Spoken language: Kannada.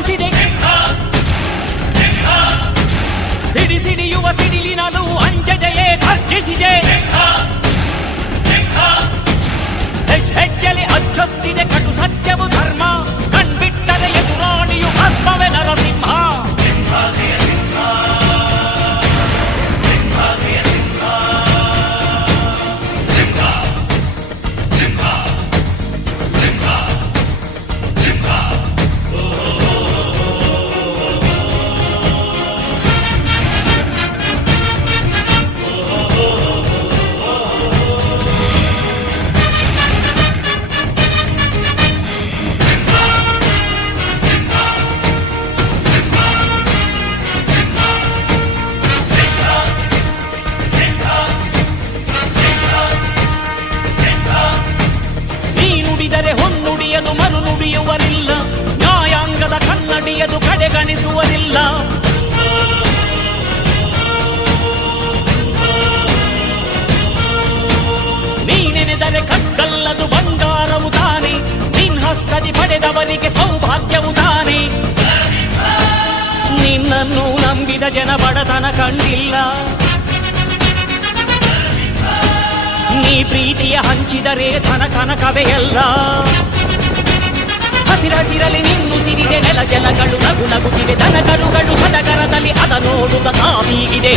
ಆರ್ಭಟಿಸಿದೆ. ಸಿಡಿಸಿಡಿಯುವ ಸಿಡಿಲಿನಲು ಅಂಜದೆಯೇ ಗರ್ಜಿಸಿದೆ. ಹೆಜ್ಜೆಲಿ ಅಚ್ಚೊತ್ತಿದೆ ಕಟು ಸತ್ಯವು ಧರ್ಮ. ಕಣ್ಬಿಟ್ಟರೆ ಎದುರಾಳಿಯು ಭಸ್ಮವೇ ನರಸಿಂಹ. ಹೊನ್ನುಡಿಯದು ಮನು ನುಡಿಯುವರಿಲ್ಲ. ನ್ಯಾಯಾಂಗದ ಕನ್ನಡಿಯದು ಕಡೆಗಣಿಸುವರಿಲ್ಲ. ನೀನೆನೆದರೆ ಕಕ್ಕಲ್ಲದು ಬಂಗಾರವು ತಾನೆ. ನಿನ್ ಹಸ್ತದಿ ಪಡೆದವರಿಗೆ ಸೌಭಾಗ್ಯವು ತಾನೆ. ನಿನ್ನನ್ನು ನಂಬಿದ ಜನ ಬಡತನ ಕಂಡಿಲ್ಲ. ನೀ ಪ್ರೀತಿಯ ಹಂಚಿದರೆ ಧನ ಕನಕವೇ ಎಲ್ಲ. ಹಸಿರಸಿರಲಿ ನಿನ್ನು ಸಿರಿದೆ ನೆಲ ಜಲಗಳು ನಗು ನಗುತ್ತಿವೆ. ದನಕರುಗಳು ಸಡಗರದಲ್ಲಿ ಅದ ನೋಡುತ್ತ ತಾವೀಗಿದೆ.